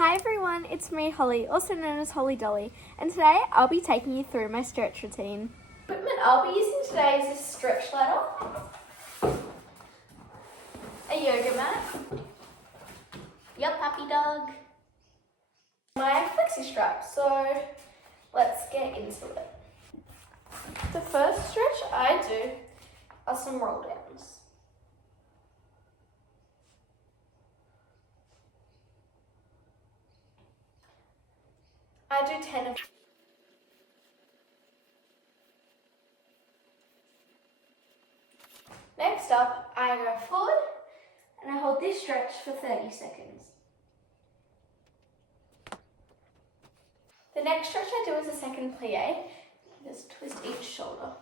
Hi everyone, it's me Holly, also known as Hollydolly, and today I'll be taking you through my stretch routine. The equipment I'll be using today is this stretch ladder, a yoga mat, your puppy dog, my flexi strap, so let's get into it. The first stretch I do are some roll downs. I do 10 of. Next up, I go forward and I hold this stretch for 30 seconds. The next stretch I do is a second plie. Just twist each shoulder.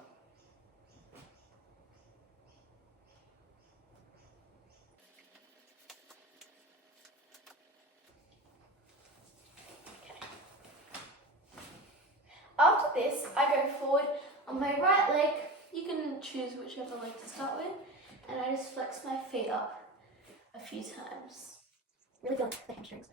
After this, I go forward on my right leg. You can choose whichever leg to start with, and I just flex my feet up a few times. Really feel the hamstrings.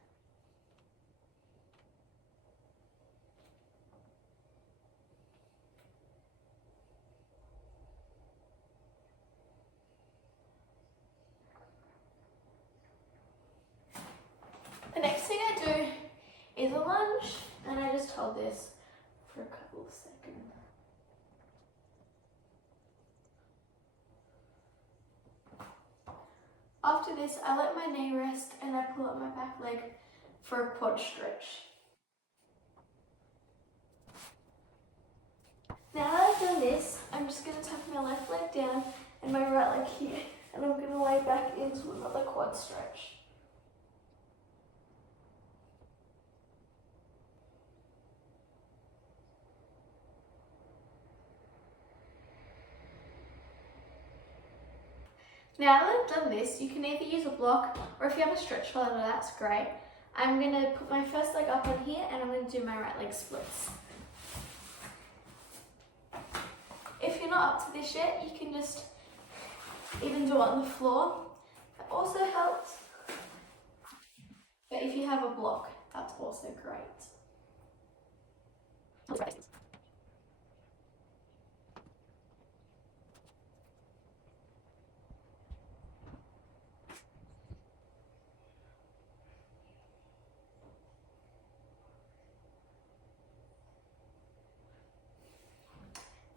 The next thing I do is a lunge, and I just hold this for a couple of seconds. After this, I let my knee rest and I pull up my back leg for a quad stretch. Now that I've done this, I'm just going to tuck my left leg down and my right leg here, and I'm going to lay back into another quad stretch. Now that I've done this, you can either use a block, or if you have a stretch ladder, that's great. I'm going to put my first leg up on here and I'm going to do my right leg splits. If you're not up to this yet, you can just even do it on the floor. That also helps. But if you have a block, that's also great.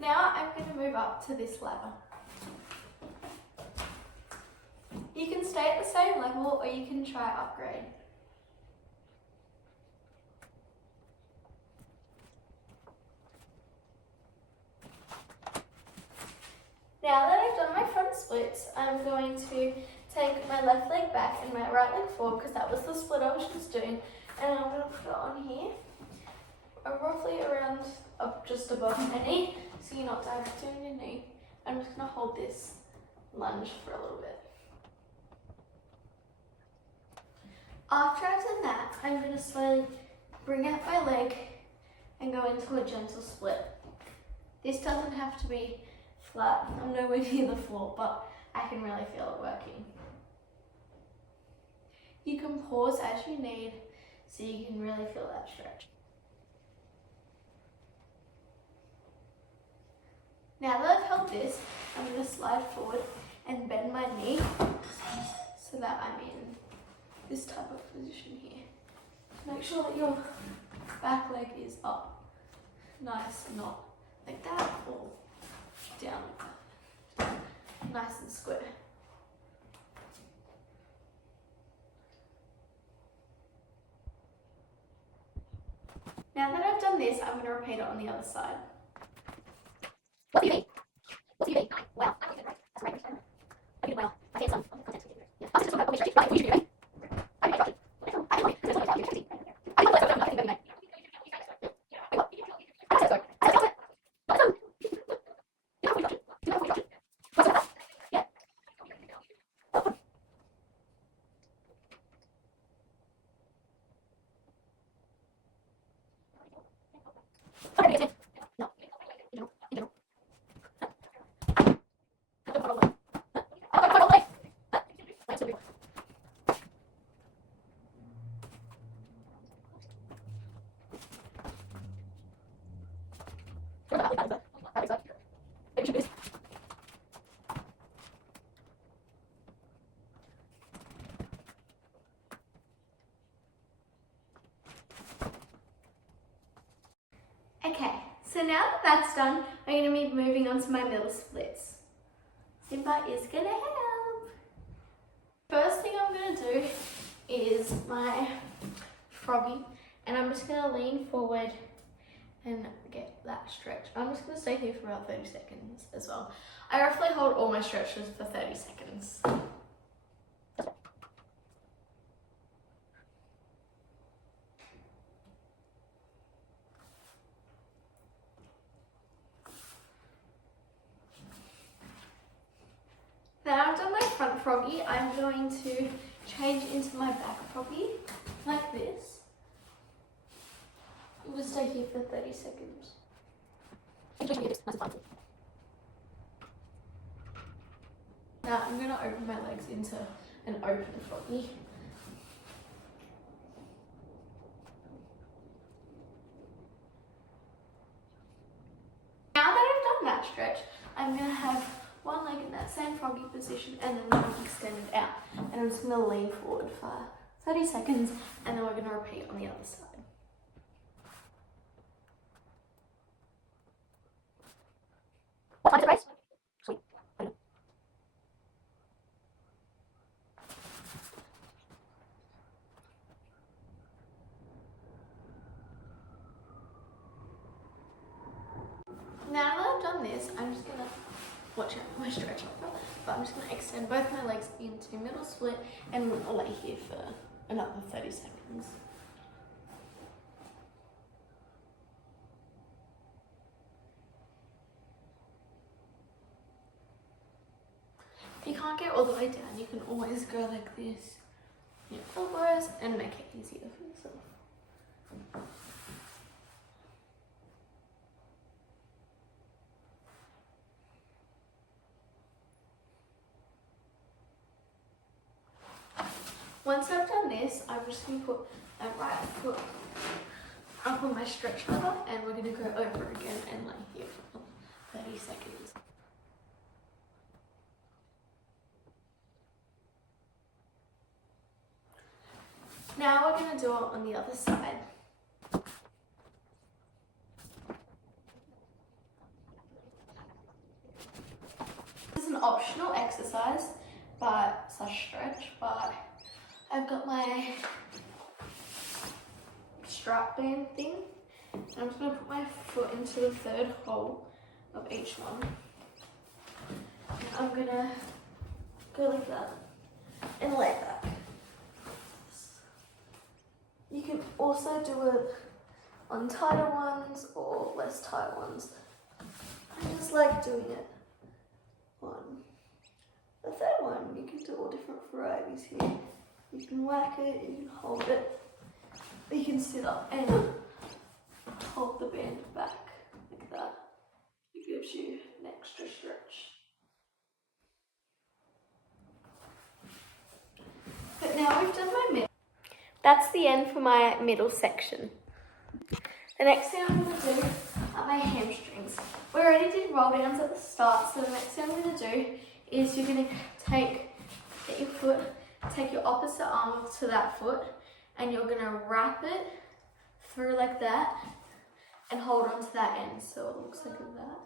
Now I'm going to move up to this ladder. You can stay at the same level or you can try upgrade. Now that I've done my front splits, I'm going to take my left leg back and my right leg forward, because that was the split I was just doing, and I'm going to put it on here, roughly around just above my knee, so you're not directly on your knee. I'm just going to hold this lunge for a little bit. After I've done that, I'm going to slowly bring out my leg and go into a gentle split. This doesn't have to be flat. I'm nowhere near the floor, but I can really feel it working. You can pause as you need so you can really feel that stretch. Now that I've held this, I'm going to slide forward and bend my knee so that I'm in this type of position here. Make sure that your back leg is up, nice, not like that, or down like that. Nice and square. Now that I've done this, I'm going to repeat it on the other side. What do you mean? What do you mean? Well, I did it right. That's right. I did it well. I think some content. Yeah. I was just talking about what we should do, right? I did my Russian. I did my I did Okay, so now that that's done, I'm going to be moving on to my middle splits. Simba is going to help. First thing I'm going to do is my froggy, and I'm just going to lean forward and get that stretch. I'm just going to stay here for about 30 seconds as well. I roughly hold all my stretches for 30 seconds. Now I've done my front froggy, I'm going to change into my back froggy, like this. I'm going to stay here for 30 seconds. Now I'm going to open my legs into an open froggy. Now that I've done that stretch, I'm going to have one leg in that same froggy position and then one extended out. And I'm just going to lean forward for 30 seconds and then we're going to repeat on the other side. What time is it, Grace? Sweet. Now that I've done this, I'm just going to watch out my stretch over, but I'm just going to extend both my legs into middle split and lay here for another 30 seconds. If you can't get all the way down, you can always go like this, your elbows, and make it easier for yourself. Once I've done this, I'm just going to put my right foot up on my stretch lever and we're going to go over again and lay here for 30 seconds. Now we're going to do it on the other side. This is an optional exercise, but slash stretch, but I've got my strap band thing, and I'm just going to put my foot into the third hole of each one. And I'm going to go like that and lay back. You can also do it on tighter ones or less tight ones. I just like doing it on the third one. You can do all different varieties here. You can whack it, you can hold it, you can sit up and hold the band back like that. It gives you an extra stretch. But now we've done my middle. That's the end for my middle section. The next thing I'm going to do are my hamstrings. We already did roll downs at the start, so the next thing I'm going to do is you're going to get your foot, take your opposite arm to that foot, and you're going to wrap it through like that and hold on to that end so it looks like that.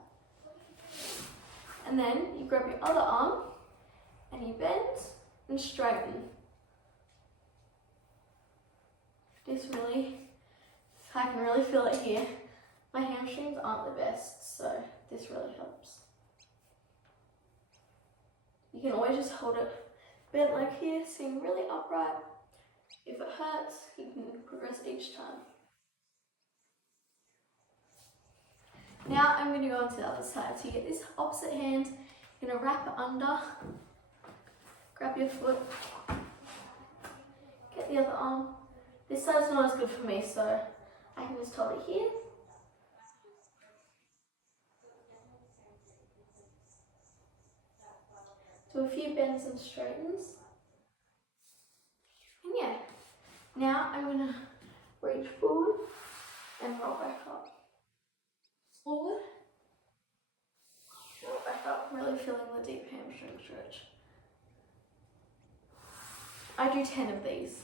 And then you grab your other arm and you bend and straighten. This really, I can really feel it here. My hamstrings aren't the best, so this really helps. You can always just hold it bent like here, sitting really upright. If it hurts, you can progress each time. Now I'm going to go on to the other side. So you get this opposite hand, you're going to wrap it under, grab your foot, get the other arm. This side's not as good for me, so I can just hold it here. Do a few bends and straightens. And yeah, now I'm going to reach forward and roll back up. Forward really feeling the deep hamstring stretch. I do 10 of these.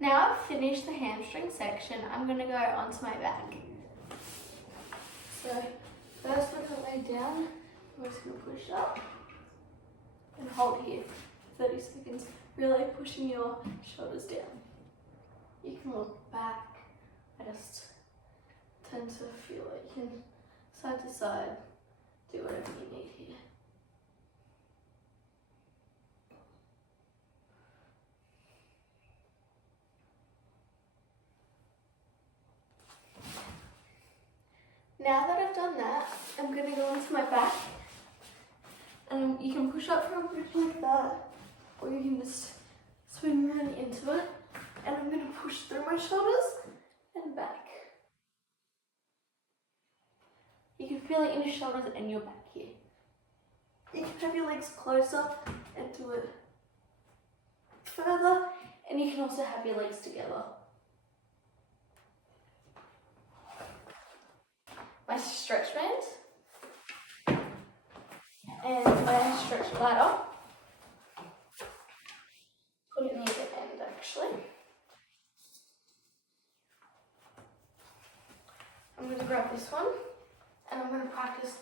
Now I've finished the hamstring section, I'm going to go onto my back. So first we're going to lay down, we're just going to push up and hold here for 30 seconds, really pushing your shoulders down. You can look back, I just tend to feel like you can side to side, do whatever you need here. Now that I've done that, I'm going to go onto my back, and you can push up from a bridge like that, or you can just swing around into it, and I'm going to push through my shoulders and back. You can feel it in your shoulders and your back here. You can have your legs closer and do it further, and you can also have your legs together. My stretch band and my stretch ladder. Put it near the end actually. I'm going to grab this one and I'm going to practice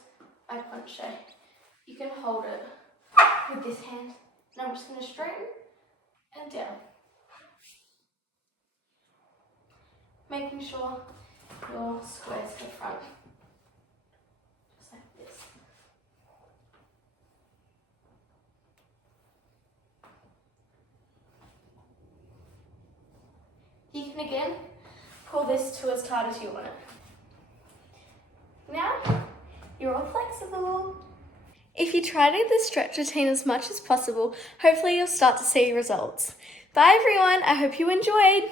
my punch shake. You can hold it with this hand and I'm just going to straighten and down. Making sure your squares to the front. Just like this. You can again pull this to as tight as you want it. Now, you're all flexible. If you try to do this stretch routine as much as possible, hopefully you'll start to see results. Bye everyone, I hope you enjoyed.